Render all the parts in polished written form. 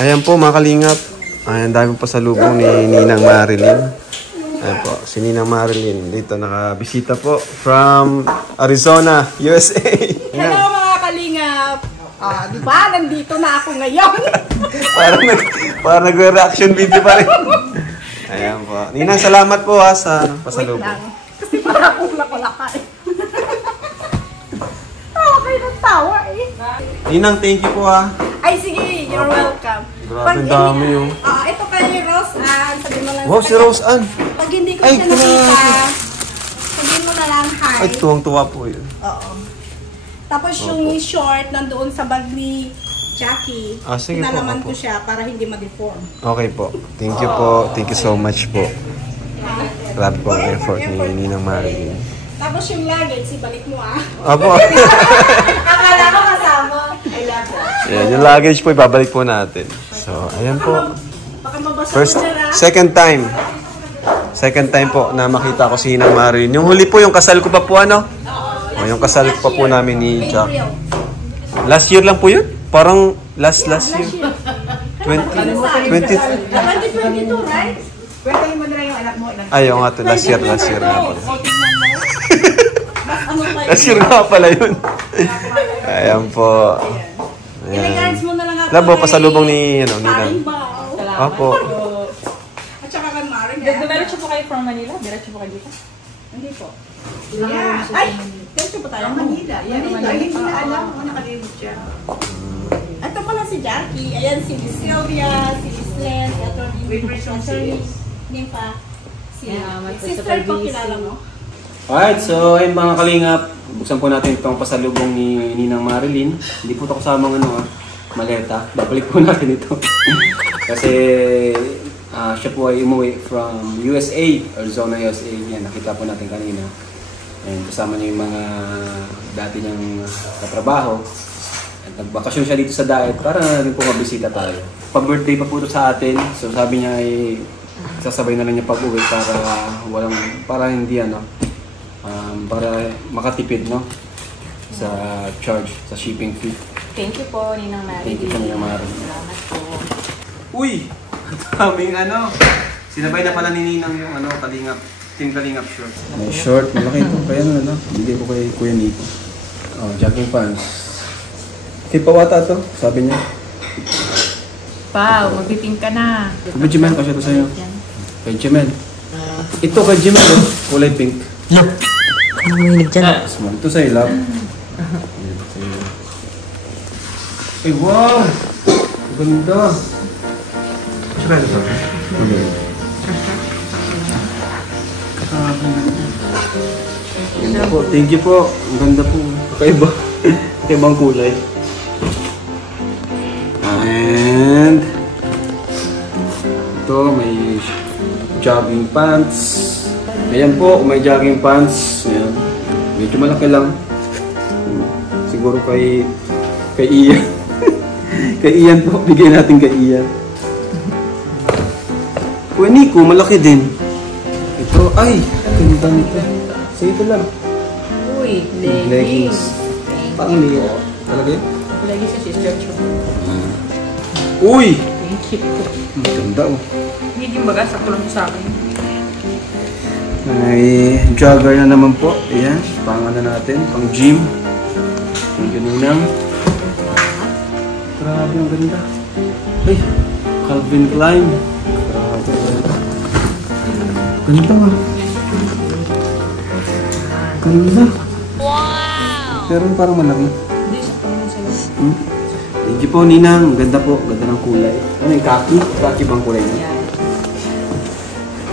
Ayan po mga kalingap. Ayan, dami pa sa lubong ni Ninang Marilyn. Ayan po, si Ninang Marilyn. Dito nakabisita po from Arizona, USA. Hello mga kalingap. Diba? Nandito na ako ngayon. parang nag-reaction video pa rin. Ayan po. Ninang, salamat po ha sa pasalubong. Wait lang. Kasi parang akong lakalakay. Tawa kayo ng tawa eh. Ninang, thank you po ha. Ay sige, you're welcome. Grabe dami yung... ito kay Rose Ann. Sabi mo lang Wow, si Rose Ann. Pag hindi ko siya nakita, sabihin mo na lang hi. Ay, tuwang-tuwa po yun. Oo. Tapos yung short nandoon sa bag ni Jackie. Sige po. Pinalaman ko siya para hindi ma-deform. Okay po. Thank you po. Thank you so much po. Grabe po ang effort ni Ninang Marilyn. Tapos yung luggage, ibalik mo Opo. Akala ko kasama. I love that. Yan, yung luggage po, ibabalik po natin. So, ayan po. Baka mabasa First, mo na. second time. Second time po na makita ko si Ninang Marilyn. Yung huli po, yung kasal ko pa po, ano? O, yung kasal ko pa po namin ni Jack. Last year lang po yun? Parang last year. 2022, right? Kwentahin mo na lang yung anak mo. Ayaw nga to, last year nga pala. Ano pa yun? Last year nga pala yun. Ayan po. I-regards mo na lang ako. Labo, pasalubong ni Ninang. Salamat. Opo. At saka kang Maring. Diretso po kayo from Manila? Diretso po kayo dito? Hindi po. Yeah. Ay! Diretso po tayo. Manila. Ay, hindi na alam kung nakalimot siya. Ito pala si Jackie. Ayan si Sylvia, si Islen, si Nympha, si sister ko kilala mo. Alright, so ayun mga kalingap, buksan po natin itong pasalubong ni Ninang Marilyn. Hindi po ito kasamang maleta. Babalik po natin ito. Kasi siya po ay umuwi from USA, Arizona, USA. Yan, nakita po natin kanina. And kasama niya yung mga dati niyang katrabaho. At nagbakasyon siya dito sa diet para rin po mabisita tayo. Pag-birthday pa po ito sa atin, so sabi niya ay sasabay na lang niya pag-uwi para hindi para makatipid sa charge, sa shipping fee. Thank you po, Ninang Marilyn. Thank you po, Ninang Marilyn. Salamat po. Uy! Kaming sinabay na pala ni Ninang yung Kalingap, Team Kalingap short. May short, malaki ito. Kaya bigay ko kay Kuya Nico. Jogging pants. Okay pa wata to, sabi niya. Pao, magpipink ka na. Kay Jimel, kasi ito sa'yo. Kay Jimel. Ito kay Jimel, kulay pink. Love. Ano mahilig dyan? Ito sa'yo, love. Ay, wow! Ganda! Saka ito. Ganda po. Thank you po. Ang ganda po. Kakaiba. Kakaibang kulay. And ito, may jogging pants. Ayan po, may jogging pants. Ayan. Medyo malaki lang. Siguro kay Ian. Kay Ian po, bigay natin kay Ian. Kuya Nico, malaki din. Ito, ay, ganda nito. So ito lang. Uy, Leggings. Parang liya. Talaga yun? Leggings sa sister Cho. Uy! Thank you. Ganda oh. Hindi yung baga, sakto lang sa akin. Ay, jogger na naman po. Ayan, pang natin, pang gym. Yung ganinang. Grabe, ang ganda. Ay, Calvin Klein. Grabe. Ganda nga. Ganda. Wow! Pero parang malaki. Hindi, sakto lang sa'yo. Thank you po, Ninang. Ganda po. Ganda ng kulay. Ano yung kaki? Kaki bang kulay niya?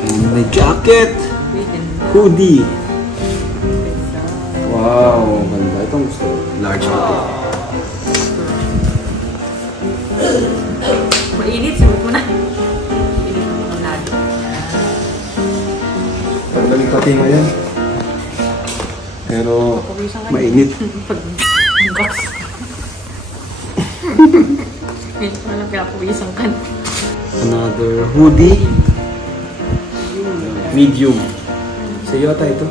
And may jacket. Hoodie. Wow, ganda. Itong gusto. Large jacket. Mainit, sagot mo na. Mainit mo ng lado. Ang galing pati ngayon. Pero mainit. Pag-box. Medyo ko lang kaya puwisang kan. Another hoodie. Medium. Sa iyo ata ito.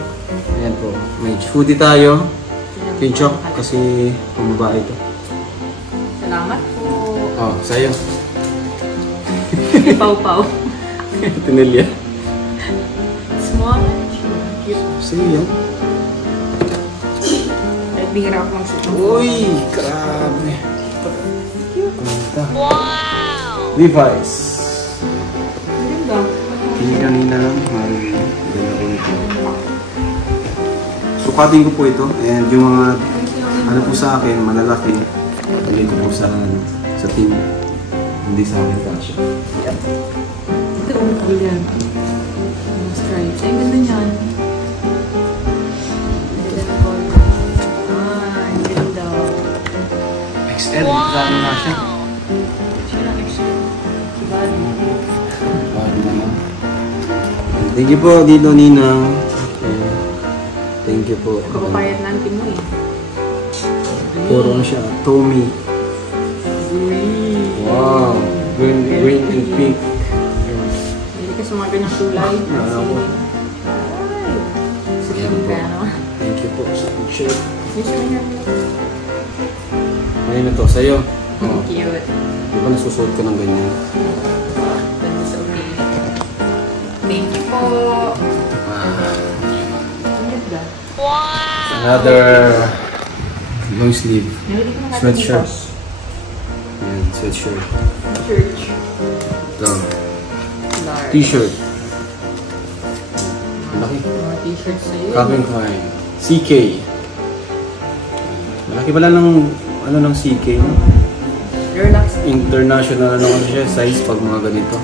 Ayan po. May hoodie tayo. Pinchok kasi pambabae ito. Salamat po. Oh, sa'yo. Pau-pau. Tinilya. Small and cute. Sa'yo. Kahit bihira ako magsusunod. Uy, grabe. Ganda. Wow! Levi's. Ganda. Kanina lang. Ganda ko nito. Sukatin ko po ito. And yung mga ano po sa akin, malalaki. Pagay ko po sa team. Hindi sa akin kasha. Ito ang cool yan. Stripes. Ay, ganda niyan. Ganda ng color. Ay, ganda. XL. Wow! Na siya. Siya lang extra. Bali. Bago naman. Thank you po, Dito Ninang. Okay. Thank you po. Kapapayat na auntie mo eh. Puro na siya. Tommy. Wow. Green and pink. Hindi ka sumagay ng kulay. Ano po? Ay. Sige, ka ano. Thank you po sa picture. Yung siya Ano na to? Sa'yo? Cute. Di ba nasusuot ko ng ganyan? Ganda sa okay. Thank you po. Ang ganda. Another long sleeve. Nalili ko na Sweatshirt. Ayan, sweatshirt. Church. Ito. Large. T-shirt. Malaki. Mga t-shirts sa'yo. Calvin Klein. CK. Malaki pala ng ano ng CK, no? Relax. International ano kasi siya, size pag mga ganito.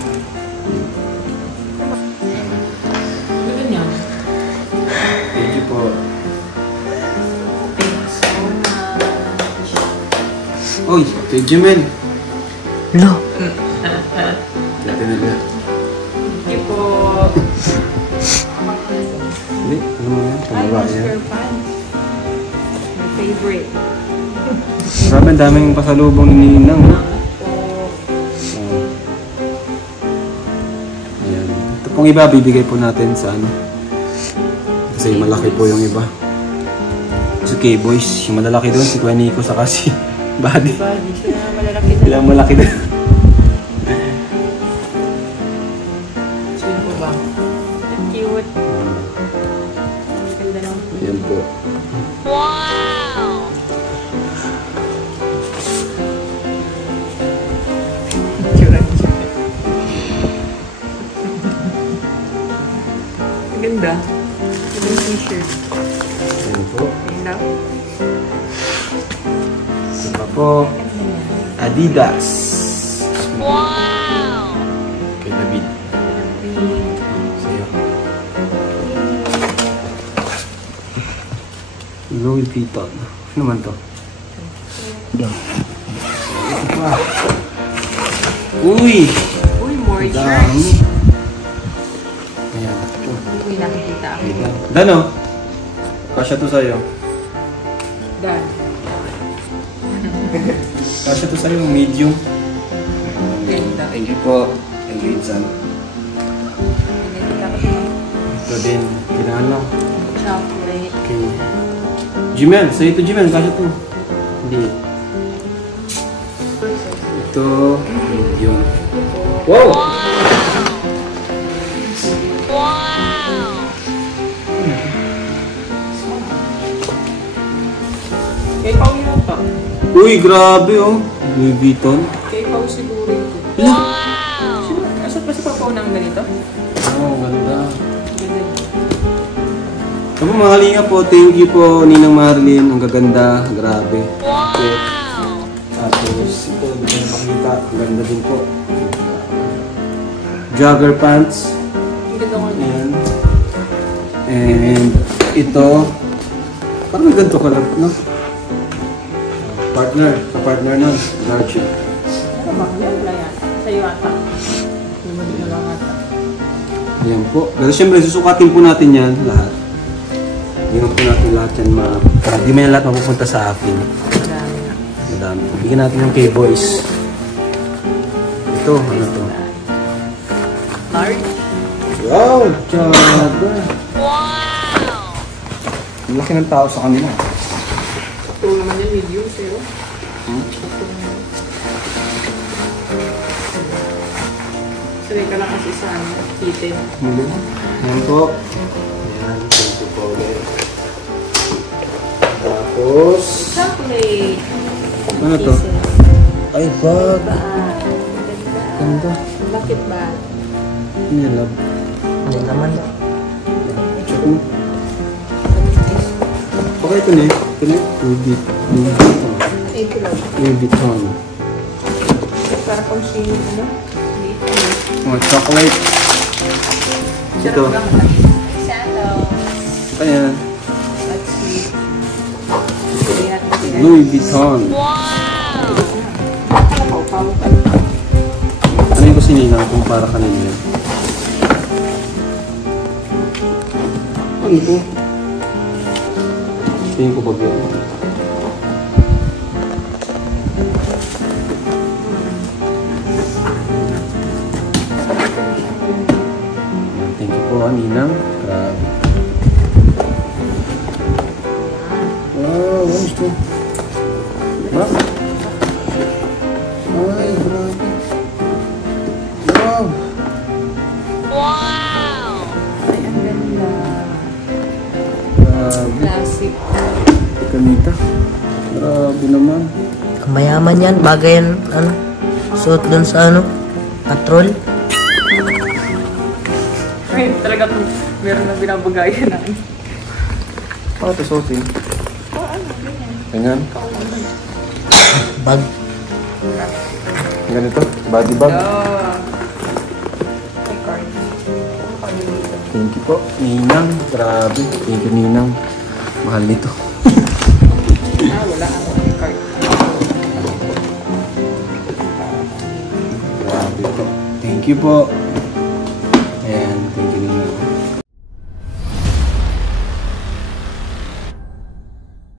Ganda niyan. Thank you po. Thanks so much. Oy, kay Jimel. No. Dati nila. Thank you po. Hindi, ano mo yan? Ay, Pamaba yan. Oscar pants. My favorite. Grabe, ang daming pasalubong ni Ninang. No? Ayan. Ito pong iba, bibigay po natin sa ano. Kasi malaki po yung iba. Si K-Boys, yung malalaki doon, si Kuya Nico, saka si Buddy. Diba, di siya malalaki na. Ilang malaki doon. Sino po ba? Ang cute. Ganda ng Ayan po. ganda. Ganda yung t-shirt. Ayan po. Ganda. Ito pa po. Adidas. Wow! Kay David. Sa'yo. Louis Vuitton. Ano naman to? Ito pa. Uy! Uy, more Dami. shirts. Ayan. Ito. Hindi ko yung nakikita ako. Dano? Kasya to sa'yo. Dan. Kasya to sa'yo, medium. Ganda. Thank you po. Thank you, Insan. Nakikita ko siya. Ito din. Kailangan lang. Chocolate. Okay. Jimel, sa'yo ito Jimel. Kasya to. Hindi. Ito, medium. Wow! Kay Pao yun pa. Uy, grabe oh. Louis Vuitton. Kay Pao siguro ito. Sino? Asat pa si Pao ng ganito? Oh, ganda. Ganda yun. Ito po mga kalinga po, thank you po Ninang Marilyn, ang gaganda, grabe. Wow! Tapos ito, hindi ko nakakita, ang ganda din po. Jogger pants. Ang ganda ko niya. Ayan. And ito, parang may ganito ka lang, no? Partner, ka-partner nun, large. Ano ba? Wala yata. Sa'yo ata. Hindi mo lang ata. Ayan po. Pero syempre, susukatin po natin yan lahat. Hindi po natin lahat yan hindi mo yan lahat mapupunta sa akin. Marami. Madami. Bigyan natin yung K-Boys. Ito, ano to? Large. Wow! Chaba! Wow! Ang laki ng tao sa kanila. Ito naman yung medium, zero. Sanay ka lang kasi sa ano, kitten. Ayan po. Ayan, thank you po ulit. Tapos, Chocolate. ano to? Ay, bag. Ganda. Bakit ba? Nilab. Hindi naman. Check mo. Okay, ito na eh. Ito na eh. Ito lang. Louis Vuitton. Para kung si, ano? Mga chocolate. Ito. Ayan. Let's see. Louis Vuitton. Ano yung kusinina kung para kanina yan? Ano po? Tingin ko pag yan. Thank you po, Ninang. Grabe. Wow, what is to? Wow. Ay, grabe. Wow. Ay, ang ganda. Grabe. Classic. Ganita. Grabe naman. Mayaman yan. Bagay yan, ano, suot dun sa ano, patrol. Ay, talaga meron na binabagayan na. Paano ito suotin? Ganyan. Bag. Ganito. Body bag. May card. Thank you po. Ninang. Grabe. Thank you, Ninang. Mahal nito. Wala ako may card. Grabe po. Thank you po. And thank you, Ninang.